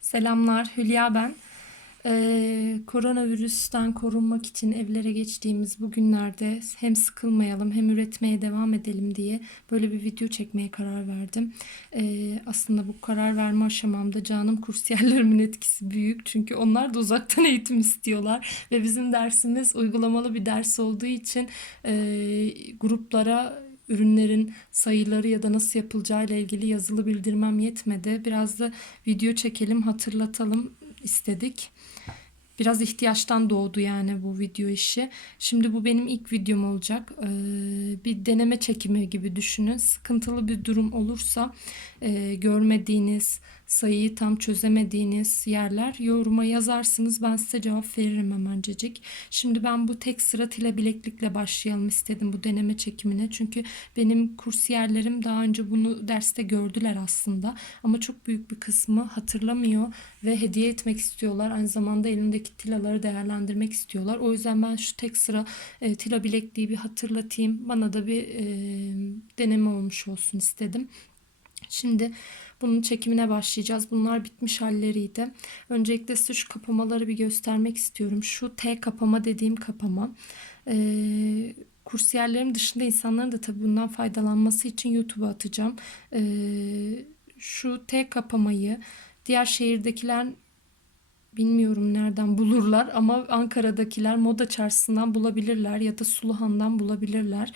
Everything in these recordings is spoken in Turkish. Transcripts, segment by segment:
Selamlar, Hülya ben. Ee, koronavirüsten korunmak için evlere geçtiğimiz bu günlerde hem sıkılmayalım hem üretmeye devam edelim diye böyle bir video çekmeye karar verdim. Ee, aslında bu karar verme aşamamda canım kursiyerlerimin etkisi büyük. Çünkü onlar da uzaktan eğitim istiyorlar ve bizim dersimiz uygulamalı bir ders olduğu için e, gruplara ürünlerin sayıları ya da nasıl yapılacağı ile ilgili yazılı bildirmem yetmedi. Biraz da video çekelim, hatırlatalım istedik. Biraz ihtiyaçtan doğdu yani bu video işi. Şimdi bu benim ilk videom olacak. Ee, bir deneme çekimi gibi düşünün. Sıkıntılı bir durum olursa e, görmediğiniz, sayıyı tam çözemediğiniz yerler yoruma yazarsınız. Ben size cevap veririm hemencecik. Şimdi ben bu tek sıra tila bileklikle başlayalım istedim bu deneme çekimine. Çünkü benim kursiyerlerim daha önce bunu derste gördüler aslında. Ama çok büyük bir kısmı hatırlamıyor ve hediye etmek istiyorlar. Aynı zamanda elindeki tilaları değerlendirmek istiyorlar. O yüzden ben şu tek sıra e, tila bilekliği bir hatırlatayım. Bana da bir e, deneme olmuş olsun istedim. Şimdi bunun çekimine başlayacağız. Bunlar bitmiş halleriydi. Öncelikle size şu kapamaları bir göstermek istiyorum. Şu T kapama dediğim kapama. Ee, kursiyerlerim dışında insanların da tabii bundan faydalanması için YouTube'a atacağım. Ee, şu T kapamayı diğer şehirdekiler bilmiyorum nereden bulurlar ama Ankara'dakiler Moda Çarşısı'ndan bulabilirler ya da Suluhan'dan bulabilirler.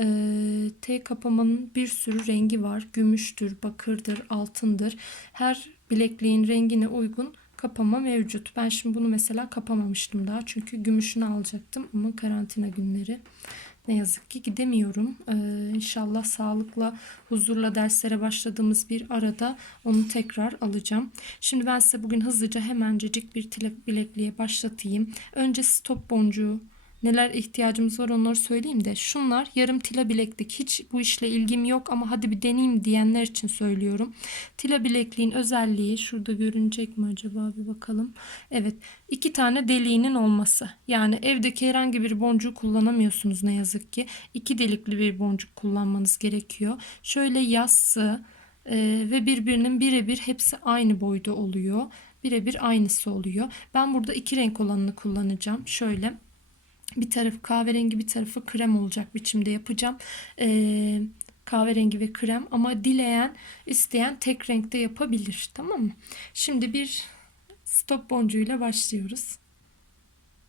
Ee, T kapamanın bir sürü rengi var. Gümüştür, bakırdır, altındır. Her bilekliğin rengine uygun kapama mevcut. Ben şimdi bunu mesela kapamamıştım daha. Çünkü gümüşünü alacaktım ama karantina günleri. Ne yazık ki gidemiyorum. Ee, inşallah sağlıkla, huzurla derslere başladığımız bir arada onu tekrar alacağım. Şimdi ben size bugün hızlıca hemencecik bir bilekliğe başlatayım. Önce stop boncuğu neler ihtiyacımız var onları söyleyeyim de şunlar yarım tila bileklik hiç bu işle ilgim yok ama hadi bir deneyeyim diyenler için söylüyorum. Tila bilekliğin özelliği şurada görünecek mi acaba bir bakalım. Evet iki tane deliğinin olması yani evdeki herhangi bir boncuğu kullanamıyorsunuz ne yazık ki iki delikli bir boncuk kullanmanız gerekiyor. Şöyle yassı e, ve birbirinin birebir hepsi aynı boyda oluyor. Birebir aynısı oluyor. Ben burada iki renk olanını kullanacağım. Şöyle bir tarafı kahverengi bir tarafı krem olacak biçimde yapacağım. Ee, kahverengi ve krem ama dileyen isteyen tek renkte yapabilir tamam mı? Şimdi bir stop boncuğuyla başlıyoruz.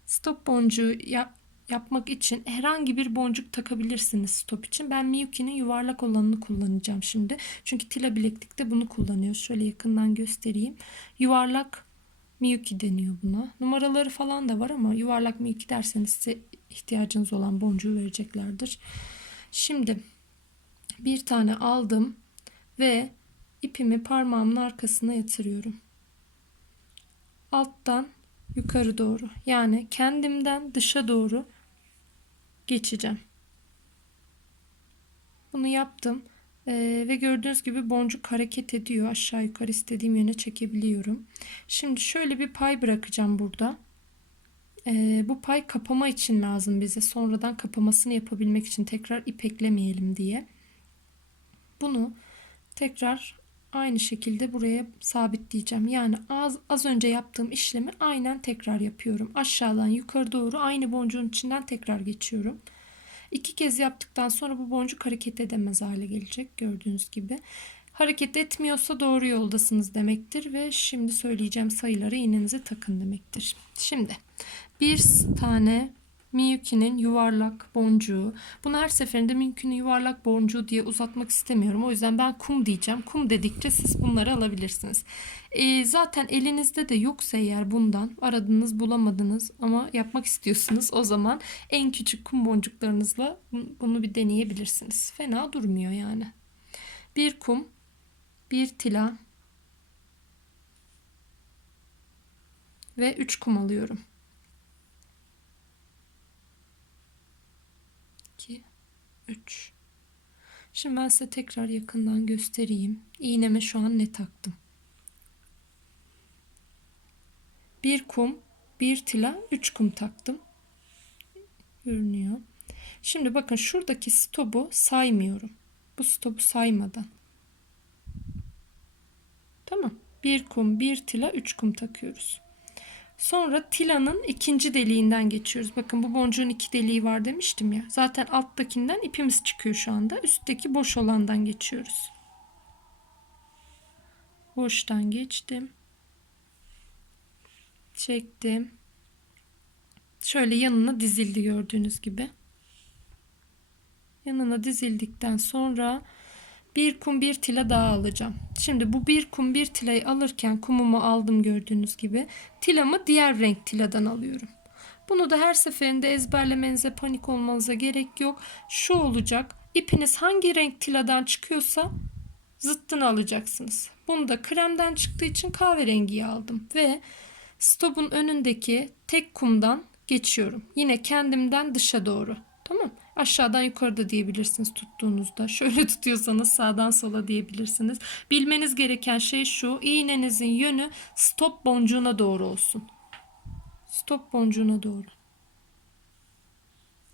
Stop boncuğu yap, yapmak için herhangi bir boncuk takabilirsiniz stop için. Ben Miyuki'nin yuvarlak olanını kullanacağım şimdi. Çünkü Tila bileklikte bunu kullanıyor. Şöyle yakından göstereyim. Yuvarlak Miyuki deniyor buna. Numaraları falan da var ama yuvarlak Miyuki derseniz size ihtiyacınız olan boncuğu vereceklerdir. Şimdi bir tane aldım ve ipimi parmağımın arkasına yatırıyorum. Alttan yukarı doğru yani kendimden dışa doğru geçeceğim. Bunu yaptım. Ee, ve gördüğünüz gibi boncuk hareket ediyor. Aşağı yukarı istediğim yöne çekebiliyorum. Şimdi şöyle bir pay bırakacağım burada. Ee, bu pay kapama için lazım bize. Sonradan kapamasını yapabilmek için tekrar ip eklemeyelim diye. Bunu tekrar aynı şekilde buraya sabitleyeceğim. Yani az, az önce yaptığım işlemi aynen tekrar yapıyorum. Aşağıdan yukarı doğru aynı boncuğun içinden tekrar geçiyorum. İki kez yaptıktan sonra bu boncuk hareket edemez hale gelecek gördüğünüz gibi. Hareket etmiyorsa doğru yoldasınız demektir ve şimdi söyleyeceğim sayıları iğnenize takın demektir. Şimdi bir tane Miyuki'nin yuvarlak boncuğu. Bunu her seferinde Miyuki'nin yuvarlak boncuğu diye uzatmak istemiyorum. O yüzden ben kum diyeceğim. Kum dedikçe siz bunları alabilirsiniz. E, zaten elinizde de yoksa eğer bundan aradınız bulamadınız ama yapmak istiyorsunuz o zaman en küçük kum boncuklarınızla bunu bir deneyebilirsiniz. Fena durmuyor yani. Bir kum, bir tila ve üç kum alıyorum. 2 3 Şimdi ben size tekrar yakından göstereyim. İğneme şu an ne taktım. Bir kum, bir tila, üç kum taktım. Görünüyor. Şimdi bakın şuradaki stopu saymıyorum. Bu stopu saymadan. Tamam. Bir kum, bir tila, üç kum takıyoruz. Sonra tilanın ikinci deliğinden geçiyoruz. Bakın bu boncuğun iki deliği var demiştim ya. Zaten alttakinden ipimiz çıkıyor şu anda. Üstteki boş olandan geçiyoruz. Boştan geçtim. Çektim. Şöyle yanına dizildi gördüğünüz gibi. Yanına dizildikten sonra bir kum bir tila daha alacağım. Şimdi bu bir kum bir tilayı alırken kumumu aldım gördüğünüz gibi. Tilamı diğer renk tiladan alıyorum. Bunu da her seferinde ezberlemenize panik olmanıza gerek yok. Şu olacak. İpiniz hangi renk tiladan çıkıyorsa zıttını alacaksınız. Bunu da kremden çıktığı için kahverengiyi aldım ve stopun önündeki tek kumdan geçiyorum. Yine kendimden dışa doğru. Tamam. Aşağıdan yukarıda diyebilirsiniz tuttuğunuzda. Şöyle tutuyorsanız sağdan sola diyebilirsiniz. Bilmeniz gereken şey şu. İğnenizin yönü stop boncuğuna doğru olsun. Stop boncuğuna doğru.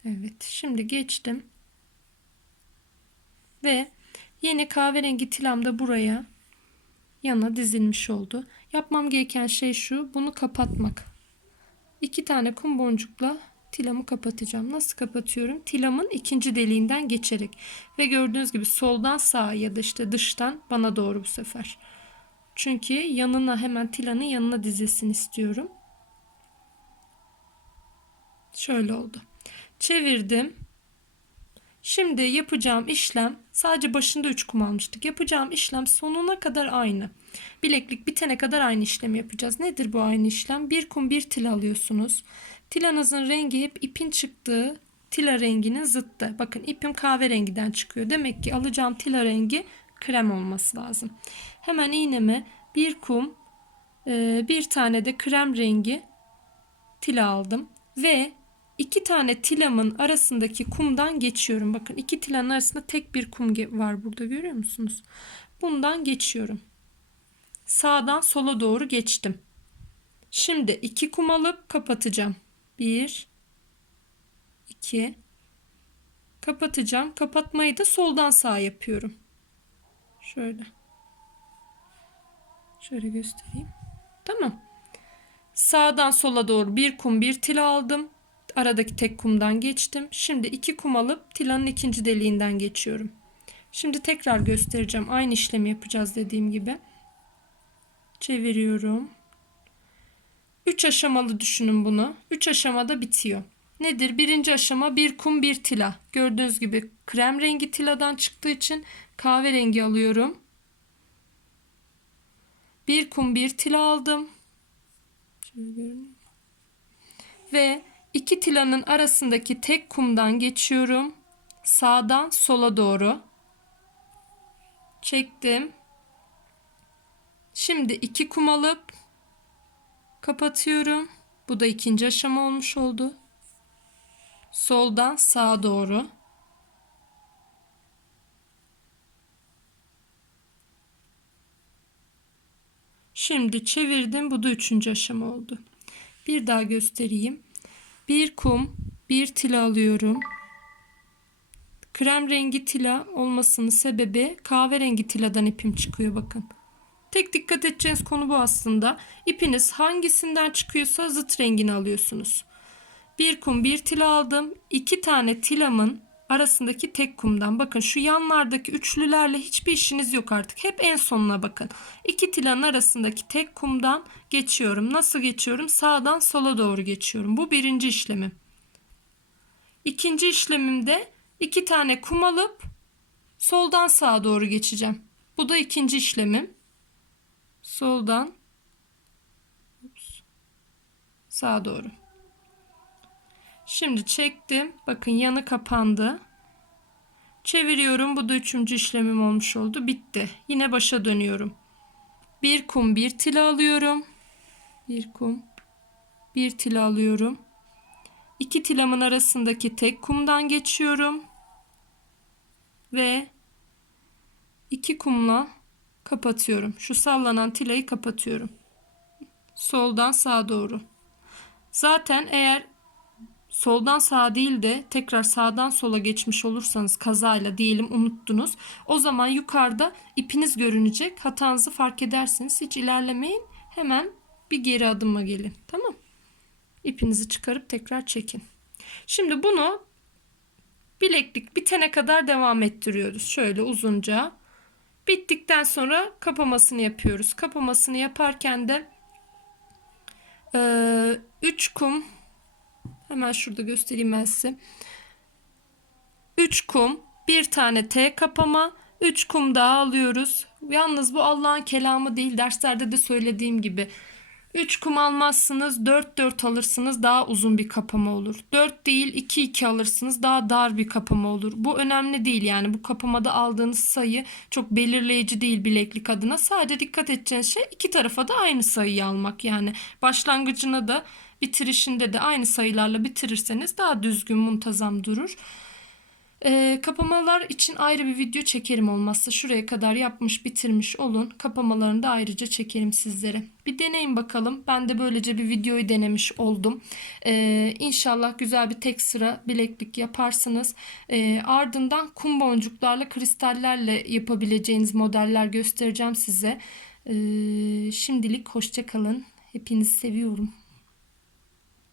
Evet. Şimdi geçtim. Ve yeni kahverengi tilam da buraya yana dizilmiş oldu. Yapmam gereken şey şu. Bunu kapatmak. İki tane kum boncukla tilamı kapatacağım. Nasıl kapatıyorum? Tilamın ikinci deliğinden geçerek. Ve gördüğünüz gibi soldan sağa ya da işte dıştan bana doğru bu sefer. Çünkü yanına hemen tilanın yanına dizilsin istiyorum. Şöyle oldu. Çevirdim. Şimdi yapacağım işlem sadece başında 3 kum almıştık. Yapacağım işlem sonuna kadar aynı. Bileklik bitene kadar aynı işlemi yapacağız. Nedir bu aynı işlem? Bir kum bir tila alıyorsunuz. Tilanızın rengi hep ipin çıktığı tila renginin zıttı. Bakın ipim kahverengiden çıkıyor. Demek ki alacağım tila rengi krem olması lazım. Hemen iğneme bir kum e, bir tane de krem rengi tila aldım. Ve iki tane tilamın arasındaki kumdan geçiyorum. Bakın iki tilanın arasında tek bir kum var burada görüyor musunuz? Bundan geçiyorum. Sağdan sola doğru geçtim. Şimdi iki kum alıp kapatacağım. 1 2 kapatacağım. Kapatmayı da soldan sağa yapıyorum. Şöyle. Şöyle göstereyim. Tamam. Sağdan sola doğru bir kum bir tila aldım. Aradaki tek kumdan geçtim. Şimdi iki kum alıp tilanın ikinci deliğinden geçiyorum. Şimdi tekrar göstereceğim. Aynı işlemi yapacağız dediğim gibi. Çeviriyorum. 3 aşamalı düşünün bunu. 3 aşamada bitiyor. Nedir? Birinci aşama bir kum bir tila. Gördüğünüz gibi krem rengi tiladan çıktığı için kahverengi alıyorum. Bir kum bir tila aldım. Ve iki tilanın arasındaki tek kumdan geçiyorum. Sağdan sola doğru. Çektim. Şimdi iki kum alıp kapatıyorum. Bu da ikinci aşama olmuş oldu. Soldan sağa doğru. Şimdi çevirdim. Bu da üçüncü aşama oldu. Bir daha göstereyim. Bir kum, bir tila alıyorum. Krem rengi tila olmasının sebebi kahverengi tiladan ipim çıkıyor bakın. Tek dikkat edeceğiniz konu bu aslında. İpiniz hangisinden çıkıyorsa zıt rengini alıyorsunuz. Bir kum bir tila aldım. İki tane tilamın arasındaki tek kumdan. Bakın şu yanlardaki üçlülerle hiçbir işiniz yok artık. Hep en sonuna bakın. İki tilanın arasındaki tek kumdan geçiyorum. Nasıl geçiyorum? Sağdan sola doğru geçiyorum. Bu birinci işlemim. İkinci işlemimde iki tane kum alıp soldan sağa doğru geçeceğim. Bu da ikinci işlemim. Soldan sağa doğru. Şimdi çektim. Bakın yanı kapandı. Çeviriyorum. Bu da üçüncü işlemim olmuş oldu. Bitti. Yine başa dönüyorum. Bir kum bir tila alıyorum. Bir kum bir tila alıyorum. İki tilamın arasındaki tek kumdan geçiyorum. Ve iki kumla kapatıyorum. Şu sallanan tilayı kapatıyorum. Soldan sağa doğru. Zaten eğer soldan sağa değil de tekrar sağdan sola geçmiş olursanız kazayla diyelim unuttunuz. O zaman yukarıda ipiniz görünecek. Hatanızı fark edersiniz. Hiç ilerlemeyin. Hemen bir geri adıma gelin. Tamam. İpinizi çıkarıp tekrar çekin. Şimdi bunu bileklik bitene kadar devam ettiriyoruz. Şöyle uzunca. Bittikten sonra kapamasını yapıyoruz. Kapamasını yaparken de 3 kum hemen şurada göstereyim ben size. 3 kum, bir tane T kapama, 3 kum daha alıyoruz. Yalnız bu Allah'ın kelamı değil. Derslerde de söylediğim gibi 3 kum almazsınız 4 4 alırsınız daha uzun bir kapama olur. 4 değil 2 2 alırsınız daha dar bir kapama olur. Bu önemli değil yani bu kapamada aldığınız sayı çok belirleyici değil bileklik adına. Sadece dikkat edeceğiniz şey iki tarafa da aynı sayıyı almak. Yani başlangıcına da bitirişinde de aynı sayılarla bitirirseniz daha düzgün muntazam durur. Ee, kapamalar için ayrı bir video çekerim olmazsa şuraya kadar yapmış bitirmiş olun. Kapamalarını da ayrıca çekerim sizlere. Bir deneyin bakalım. Ben de böylece bir videoyu denemiş oldum. Ee, inşallah güzel bir tek sıra bileklik yaparsınız. Ee, ardından kum boncuklarla kristallerle yapabileceğiniz modeller göstereceğim size. Ee, şimdilik hoşça kalın. Hepinizi seviyorum.